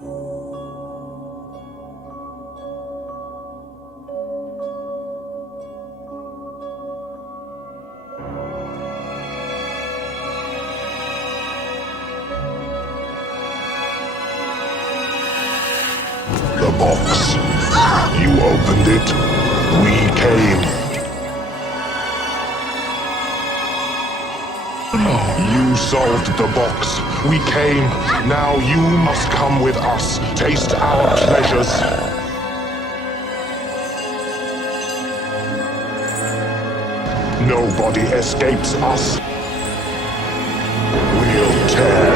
The box. You opened it. We came. You solved the box. We came. Now you must come with us. Taste our pleasures. Nobody escapes us. We'll tear